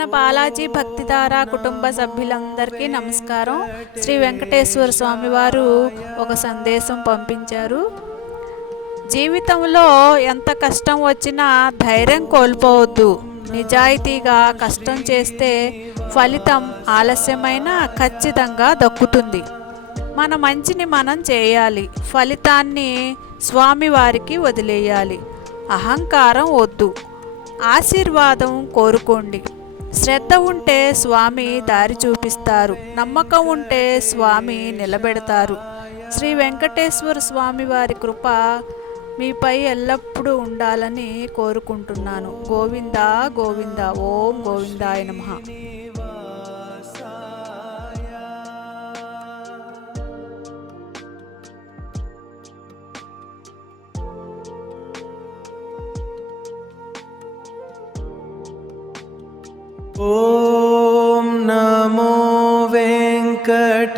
మన బాలాజీ భక్తిధార కుటుంబ సభ్యులందరికీ నమస్కారం. శ్రీ వెంకటేశ్వర స్వామి వారు ఒక సందేశం పంపించారు. జీవితంలో ఎంత కష్టం వచ్చినా ధైర్యం కోల్పోవద్దు. నిజాయితీగా కష్టం చేస్తే ఫలితం ఆలస్యమైనా ఖచ్చితంగా దక్కుతుంది. మన మంచిని మనం చేయాలి, ఫలితాన్ని స్వామివారికి వదిలేయాలి. అహంకారం వద్దు, ఆశీర్వాదం కోరుకోండి. శ్రద్ధ ఉంటే స్వామి దారి చూపిస్తారు, నమ్మకం ఉంటే స్వామి నిలబెడతారు. శ్రీ వెంకటేశ్వర స్వామి వారి కృప మీపై ఎల్లప్పుడూ ఉండాలని కోరుకుంటున్నాను. గోవిందా గోవిందా. ఓం గోవిందాయ నమః. ఓం నమో వెంకటేశాయ.